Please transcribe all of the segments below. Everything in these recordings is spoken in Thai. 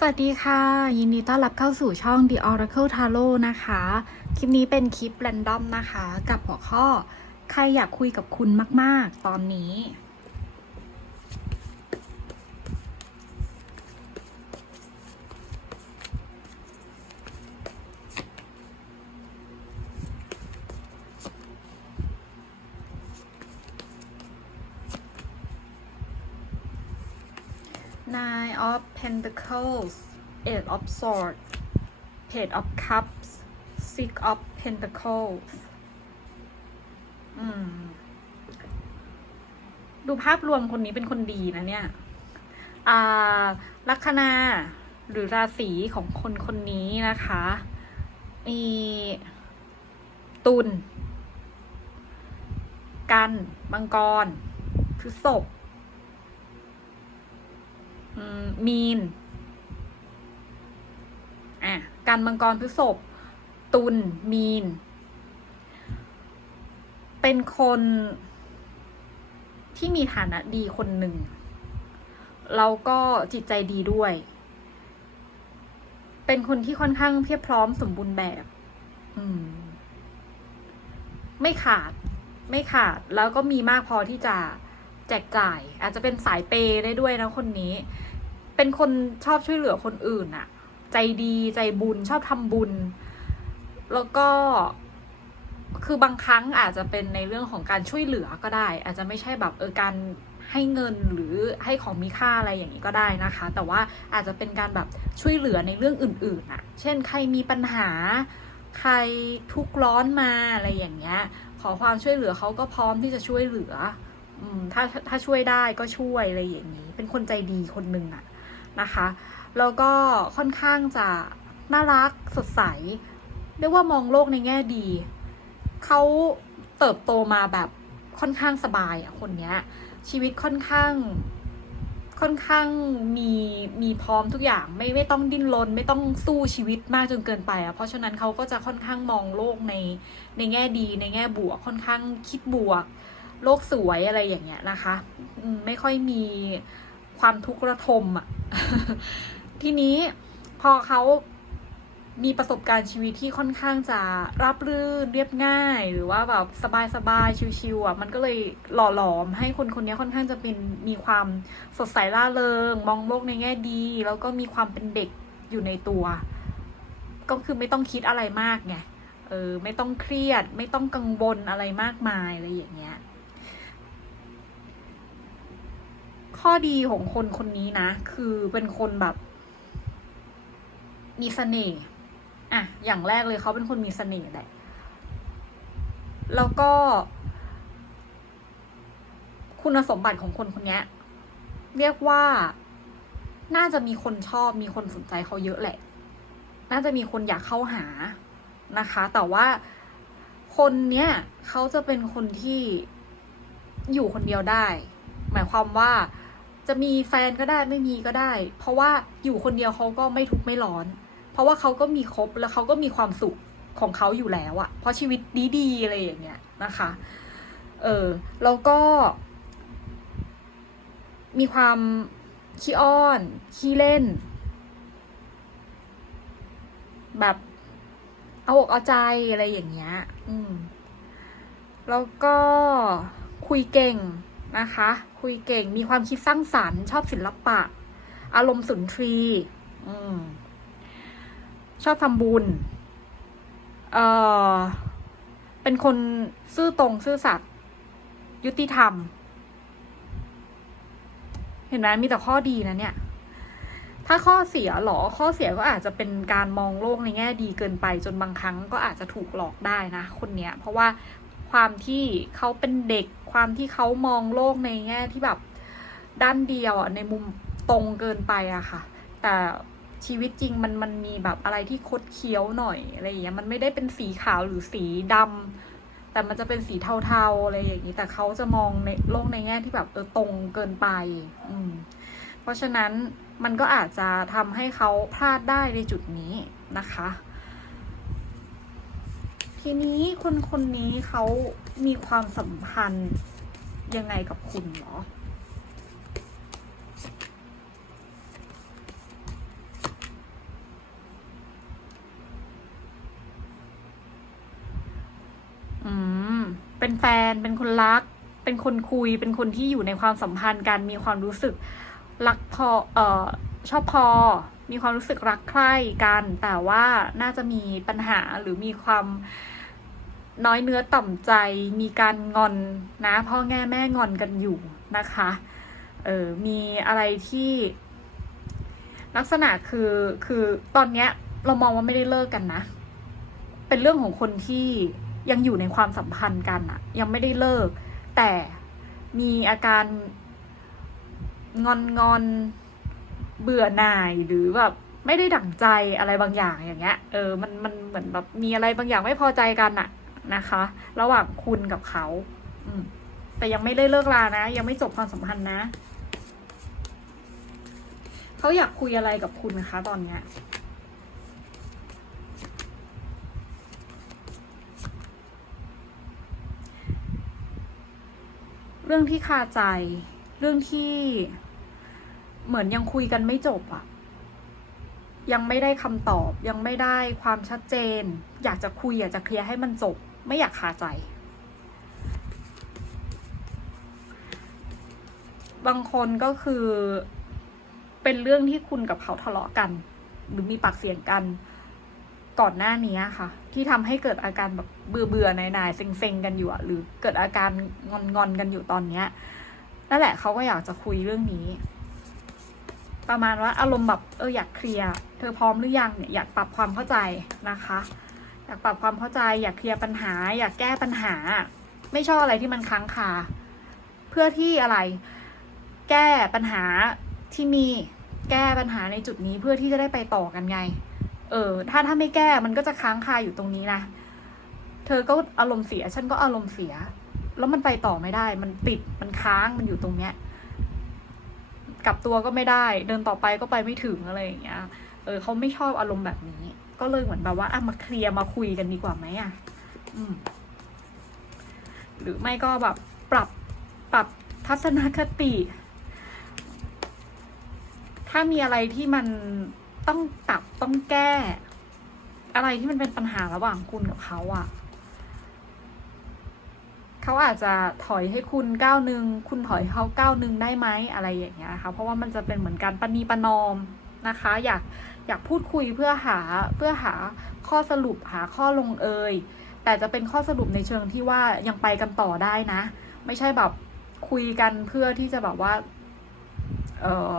สวัสดีค่ะ ยินดีต้อนรับเข้าสู่ช่อง The Oracle Tarot นะคะ คลิปนี้เป็นคลิปแรนดอมนะคะ กับหัวข้อ ใครอยากคุยกับคุณมาก ๆ ตอนนี้ of Pentacles Eight of Swords Page of Cups Six of Pentacles ดูภาพรวมคนนี้เป็นคนดีนะเนี่ยลัคนาหรือราศีของคนคนนี้นะคะมีตุลกันมังกรพฤษภ มีนอะการมังกรพฤษภตุลมีน เป็นคนที่มีฐานะดีคนหนึ่งแล้วก็จิตใจดีด้วย เป็นคนที่ค่อนข้างเพียบพร้อมสมบูรณ์แบบ อืม ไม่ขาด ไม่ขาด แล้วก็มีมากพอที่จะ แจกจ่าย อาจจะเป็นสายเปย์ได้ด้วยนะคนนี้ เป็นคนชอบช่วยเหลือคนอื่นอะใจดีใจบุญชอบทำบุญ แล้วก็คือบางครั้งอาจจะเป็นในเรื่องของการช่วยเหลือก็ได้ อาจจะไม่ใช่แบบเออการให้เงินหรือให้ของมีค่าอะไรอย่างนี้ก็ได้นะคะ แต่ว่าอาจจะเป็นการแบบช่วยเหลือในเรื่องอื่นๆอะเช่นใครมีปัญหา ใครทุกร้อนมาอะไรอย่างเงี้ย ขอความช่วยเหลือเขาก็พร้อมที่จะช่วยเหลือ อืมถ้าถ้าช่วยได้ก็ช่วยอะไรอย่างนี้ เป็นคนใจดีคนหนึ่งอะนะคะ แล้วก็ค่อนข้างจะน่ารักสดใส เรียกว่ามองโลกในแง่ดี เขาเติบโตมาแบบค่อนข้างสบายอะคนเนี้ย ชีวิตค่อนข้างค่อนข้างมีมีพร้อมทุกอย่างไม่ไม่ต้องดิ้นรนไม่ต้องสู้ชีวิตมากจนเกินไปอะเพราะฉะนั้นเขาก็จะค่อนข้างมองโลกในในแง่ดีในแง่บวกค่อนข้างคิดบวก โลกสวยอะไรอย่างเงี้ยนะคะไม่ค่อยมีความทุกข์ระทมอะ ทีนี้พอเขามีประสบการณ์ชีวิตที่ค่อนข้างจะราบรื่นเรียบง่าย หรือว่าแบบสบายๆชิวๆอะมันก็เลยหล่อหลอมให้คนคนนี้ค่อนข้างจะเป็นมีความสดใสร่าเริง มองโลกในแง่ดี แล้วก็มีความเป็นเด็กอยู่ในตัว ก็คือไม่ต้องคิดอะไรมากไงเออไม่ต้องเครียด ไม่ต้องกังวลอะไรมากมายอะไรอย่างเงี้ย ข้อดีของคนคนนี้นะ คือเป็นคนแบบ มีเสน่ห์อะ อย่างแรกเลยเขาเป็นคนมีเสน่ห์แหละ แล้วก็ คุณสมบัติของคนคนนี้เรียกว่าน่าจะมีคนชอบมีคนสนใจเขาเยอะแหละ น่าจะมีคนอยากเข้าหานะคะ แต่ว่าคนเนี้ยเขาจะเป็นคนที่อยู่คนเดียวได้ หมายความว่า จะมีแฟนก็ได้ไม่มีก็ได้ เพราะว่าอยู่คนเดียวเขาก็ไม่ทุกข์ไม่ร้อน เพราะว่าเขาก็มีครบแล้วเขาก็มีความสุขของเขาอยู่แล้วอะเพราะชีวิตดีๆอะไรอย่างเงี้ยนะคะ เออแล้วก็ มีความขี้อ้อนขี้เล่น แบบเอาอกเอาใจอะไรอย่างเงี้ย อืม แล้วก็คุยเก่ง นะคะ คุยเก่งมีความคิดสร้างสรรค์ ชอบศิลปะ อารมณ์สุนทรีอชอบทำบุญเออเป็นคนซื่อตรงซื่อสัตย์ยุติธรรม เห็นไหมมีแต่ข้อดีนะเนี่ย ถ้าข้อเสียหรอข้อเสียก็อาจจะเป็นการมองโลกในแง่ดีเกินไป จนบางครั้งก็อาจจะถูกหลอกได้นะ คนเนี้ย เพราะว่า ความที่เขาเป็นเด็ก ความที่เขามองโลกในแง่ที่แบบด้านเดียวอะในมุมตรงเกินไปอะค่ะ แต่ชีวิตจริงมันมันมีแบบอะไรที่คดเคี้ยวหน่อยอะไรอย่างเงี้ยมันไม่ได้เป็นสีขาวหรือสีดำแต่มันจะเป็นสีเทาๆอะไรอย่างนี้แต่เขาจะมองในโลกในแง่ที่แบบเออตรงเกินไป อืม เพราะฉะนั้นมันก็อาจจะทำให้เขาพลาดได้ในจุดนี้นะคะ ทีนี้คนคนนี้เขามีความสัมพันธ์ยังไงกับคุณหรอืมเป็นแฟน เป็นคนรัก เป็นคนคุย เป็นคนที่อยู่ในความสัมพันธ์การมีความรู้สึก รักพอ เอ่อ ชอบพอ มีความรู้สึกรักใคร่กัน แต่ว่าน่าจะมีปัญหาหรือมีความน้อยเนื้อต่ำใจ มีการงอนนะพ่อแง่แม่งอนกันอยู่นะคะ เออมีอะไรที่ลักษณะคือคือตอนเนี้ยเรามองว่าไม่ได้เลิกกันนะ เป็นเรื่องของคนที่ยังอยู่ในความสัมพันธ์กันอะยังไม่ได้เลิก แต่มีอาการงอนงอน เบื่อหน่ายหรือแบบไม่ได้ดั่งใจอะไรบางอย่างอย่างเงี้ย เออ มันมันเหมือนแบบมีอะไรบางอย่างไม่พอใจกันอะนะคะ ระหว่างคุณกับเขา อืม แต่ยังไม่ได้เลิกลานะ ยังไม่จบความสัมพันธ์นะ เขาอยากคุยอะไรกับคุณนะคะตอนเนี้ยเรื่องที่คาใจ เรื่องที่ เหมือนยังคุยกันไม่จบอะยังไม่ได้คำตอบ ยังไม่ได้ความชัดเจน อยากจะคุยอยากจะเคลียร์ให้มันจบ ไม่อยากคาใจ บางคนก็คือ เป็นเรื่องที่คุณกับเขาทะเลาะกัน หรือมีปากเสียงกันก่อนหน้านี้ค่ะ ที่ทำให้เกิดอาการแบบเบื่อเบื่อๆนายนายๆเซ็งเซ็งๆกันอยู่หรือเกิดอาการงอนงอนๆกันอยู่ตอนเนี้ยนั่นแหละเขาก็อยากจะคุยเรื่องนี้ ประมาณว่าอารมณ์แบบเอออยากเคลียร์เธอพร้อมหรือยังเนี่ยอยากปรับความเข้าใจนะคะ อยากปรับความเข้าใจ อยากเคลียร์ปัญหา อยากแก้ปัญหา ไม่ชอบอะไรที่มันค้างคาเพื่อที่อะไร แก้ปัญหาที่มีแก้ปัญหาในจุดนี้เพื่อที่จะได้ไปต่อกันไง เออ ถ้าถ้าไม่แก้มันก็จะค้างคาอยู่ตรงนี้นะเธอก็อารมณ์เสีย ฉันก็อารมณ์เสีย แล้วมันไปต่อไม่ได้ มันติดมันค้างมันอยู่ตรงเนี้ย กลับตัวก็ไม่ได้ เดินต่อไปก็ไปไม่ถึงอะไรอย่างเงี้ย เออเขาไม่ชอบอารมณ์แบบนี้ ก็เลยเหมือนแบบว่าอะมาเคลียร์มาคุยกันดีกว่าไหมอะอืมหรือไม่ก็แบบปรับปรับทัศนคติ ถ้ามีอะไรที่มันต้องปรับต้องแก้ อะไรที่มันเป็นปัญหาระหว่างคุณกับเขาอะ เขาอาจจะถอยให้คุณก้าวหนึ่งคุณถอยเขาก้าวหนึ่งได้ไหมอะไรอย่างเงี้ยค่ะเพราะว่ามันจะเป็นเหมือนการปณีประนอมนะคะ อยากอยากพูดคุยเพื่อหาเพื่อหาข้อสรุปหาข้อลงเอย แต่จะเป็นข้อสรุปในเชิงที่ว่ายังไปกันต่อได้นะ ไม่ใช่แบบคุยกันเพื่อที่จะแบบว่าเออ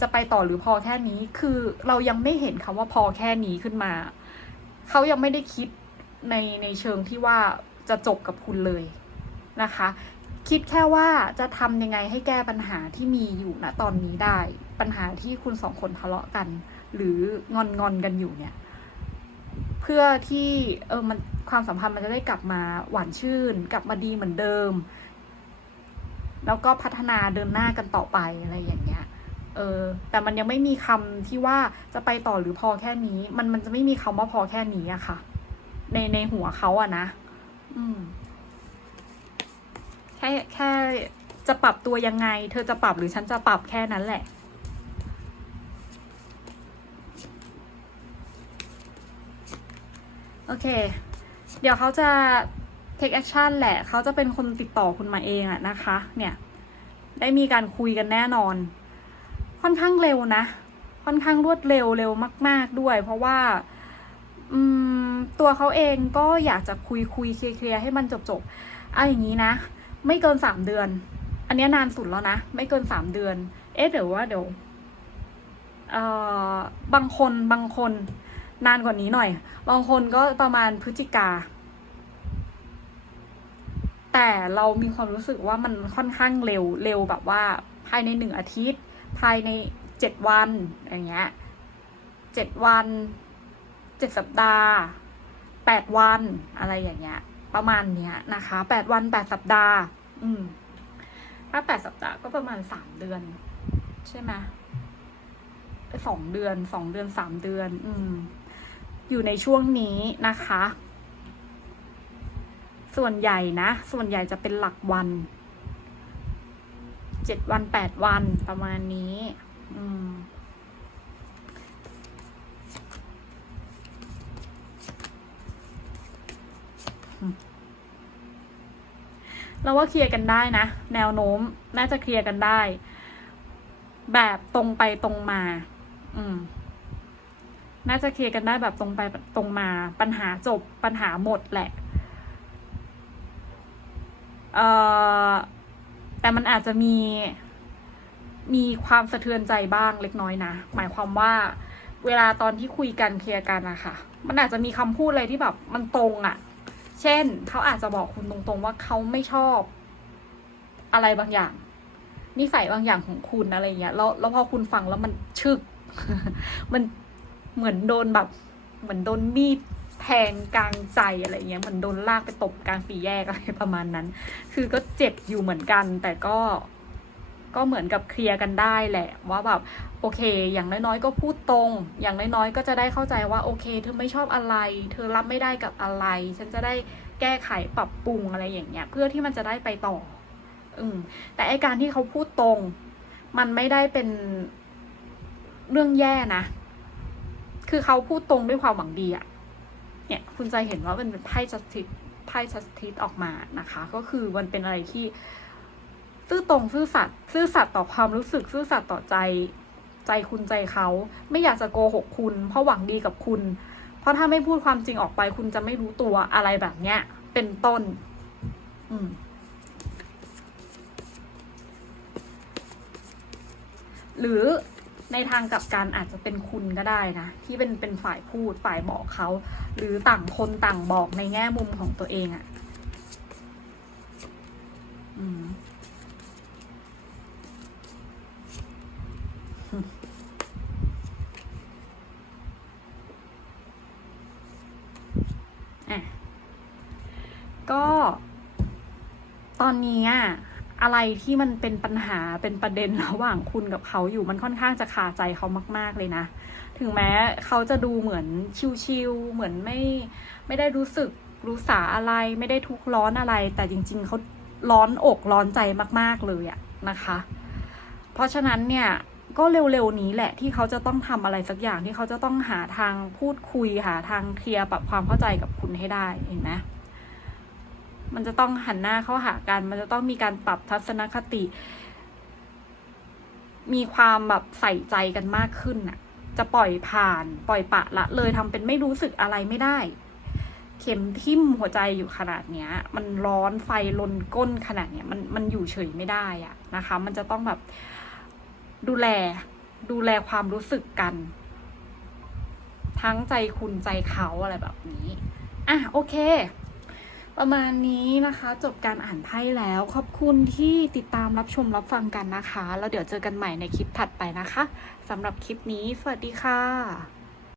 จะไปต่อหรือพอแค่นี้คือเรายังไม่เห็นคำว่าพอแค่นี้ขึ้นมา เขายังไม่ได้คิดในในเชิงที่ว่าจะจบกับคุณเลย นะคะ คิดแค่ว่าจะทำยังไงให้แก้ปัญหาที่มีอยู่ณตอนนี้ได้ ปัญหาที่คุณสองคนทะเลาะกัน หรืองอนงอนกันอยู่เนี่ย เพื่อที่เออมันความสัมพันธ์มันจะได้กลับมาหวานชื่น กลับมาดีเหมือนเดิม แล้วก็พัฒนาเดินหน้ากันต่อไปอะไรอย่างเงี้ยเออแต่มันยังไม่มีคำที่ว่าจะไปต่อหรือพอแค่นี้ มันมันจะไม่มีคำว่าพอแค่นี้อะค่ะ ในในหัวเขาอะนะ อืม ค่แค่จะปรับตัวยังไง เธอจะปรับหรือฉันจะปรับแค่นั้นแหละ โอเค เดี๋ยวเขาจะ take action แหละ เขาจะเป็นคนติดต่อคุณมาเองอะนะคะ เนี่ย ได้มีการคุยกันแน่นอน ค่อนข้างเร็วนะ ค่อนข้างรวดเร็วเร็วมาก ๆด้วย เพราะว่าตัวเขาเองก็อยากจะคุยคุยเคลียร์ให้มันจบจบเอาอย่างนี้นะ ไม่เกินสามเดือน อันนี้นานสุดแล้วนะ ไม่เกินสามเดือน เอ๊ะเดี๋ยวว่าเดี๋ยวเอ่อบางคนบางคน นานกว่านี้หน่อย บางคนก็ประมาณพฤศจิกา แต่เรามีความรู้สึกว่ามันค่อนข้างเร็วเร็วแบบว่า ภายในหนึ่งอาทิตย์ ภายในเจ็ดวันอย่างเงี้ยเจ็ดวันเจ็ดสัปดาห์แปดวันอะไรอย่างเงี้ย ประมาณเนี้ยนะคะแปดวันแปดสัปดาห์ อืม ถ้าแปดสัปดาห์ก็ประมาณสามเดือน ใช่ไหมสองเดือนสองเดือนสามเดือน อืม อยู่ในช่วงนี้นะคะ ส่วนใหญ่นะ ส่วนใหญ่จะเป็นหลักวันเจ็ดวันแปดวันประมาณนี้ อืม เราว่าเคลียร์กันได้นะ แนวโน้มน่าจะเคลียร์กันได้ แบบตรงไปตรงมา อืม น่าจะเคลียร์กันได้แบบตรงไปตรงมา ปัญหาจบปัญหาหมดแหละ เอ่อ แต่มันอาจจะมีมีความสะเทือนใจบ้างเล็กน้อยนะ หมายความว่า เวลาตอนที่คุยกันเคลียร์กันอะค่ะ มันอาจจะมีคำพูดอะไรที่แบบมันตรงอะ เช่น เขาอาจจะบอกคุณตรงๆว่าเขาไม่ชอบ อะไรบางอย่าง นิสัยบางอย่างของคุณอะไรเงี้ยแล้วแล้วพอคุณฟังแล้วมันชึก มันเหมือนโดนแบบ เหมือนโดนมีดแทงกลางใจอะไรเงี้ยเหมือนโดนลากไปตบกลางสี่แยกอะไรประมาณนั้น คือก็เจ็บอยู่เหมือนกัน แต่ก็ ก็เหมือนกับเคลียร์กันได้แหละ ว่าแบบโอเค อย่างน้อยๆ ก็พูดตรง อย่างน้อยๆ ก็จะได้เข้าใจว่าโอเค เธอไม่ชอบอะไร เธอรับไม่ได้กับอะไร ฉันจะได้แก้ไขปรับปรุงอะไรอย่างเงี้ย เพื่อที่มันจะได้ไปต่อ อืม แต่ไอการที่เขาพูดตรง มันไม่ได้เป็นเรื่องแย่นะ คือเขาพูดตรงด้วยความหวังดีอะเนี่ย คุณจะเห็นว่ามันเป็นไพ่ justice ไพ่ justice ออกมานะคะ ก็คือมันเป็นอะไรที่ ซื่อตรงซื่อสัตย์ซื่อสัตย์ต่อความรู้สึก ซื่อสัตย์ต่อใจ ใจคุณใจเขา ไม่อยากจะโกหกคุณ เพราะหวังดีกับคุณ เพราะถ้าไม่พูดความจริงออกไป คุณจะไม่รู้ตัวอะไรแบบเนี้ย เป็นต้น อืมหรือในทางกลับกันอาจจะเป็นคุณก็ได้นะ ที่เป็นเป็นฝ่ายพูดฝ่ายบอกเขา หรือต่างคนต่างบอกในแง่มุมของตัวเองอะ่ะ อืม อะ ก็ตอนนี้อะอะไรที่มันเป็นปัญหาเป็นประเด็นระหว่างคุณกับเขาอยู่มันค่อนข้างจะคาใจเขามาก ๆเลยนะ ถึงแม้เขาจะดูเหมือนชิวๆเหมือนไม่ไม่ได้รู้สึกรู้สาอะไรไม่ได้ทุกข์ร้อนอะไร แต่จริง ๆเขาร้อนอกร้อนใจมาก ๆเลยอะนะคะ เพราะฉะนั้นเนี่ยก็เร็วๆนี้แหละที่เขาจะต้องทำอะไรสักอย่างที่เขาจะต้องหาทางพูดคุยหาทางเคลียร์ปรับความเข้าใจกับคุณให้ได้เห็นไหม มันจะต้องหันหน้าเข้าหากัน มันจะต้องมีการปรับทัศนคติ มีความแบบใส่ใจกันมากขึ้นน่ะจะปล่อยผ่าน ปล่อยปะละเลยทำเป็นไม่รู้สึกอะไรไม่ได้ เข็มทิ่มหัวใจอยู่ขนาดเนี้ย มันร้อนไฟลนก้นขนาดเนี้ย มันมันอยู่เฉยไม่ได้อะนะคะ มันจะต้องแบบดูแลดูแลความรู้สึกกัน ทั้งใจคุณใจเขาอะไรแบบนี้ อะโอเค ประมาณนี้นะคะจบการอ่านไพ่แล้ว ขอบคุณที่ติดตามรับชมรับฟังกันนะคะ แล้วเดี๋ยวเจอกันใหม่ในคลิปถัดไปนะคะสำหรับคลิปนี้ สวัสดีค่ะ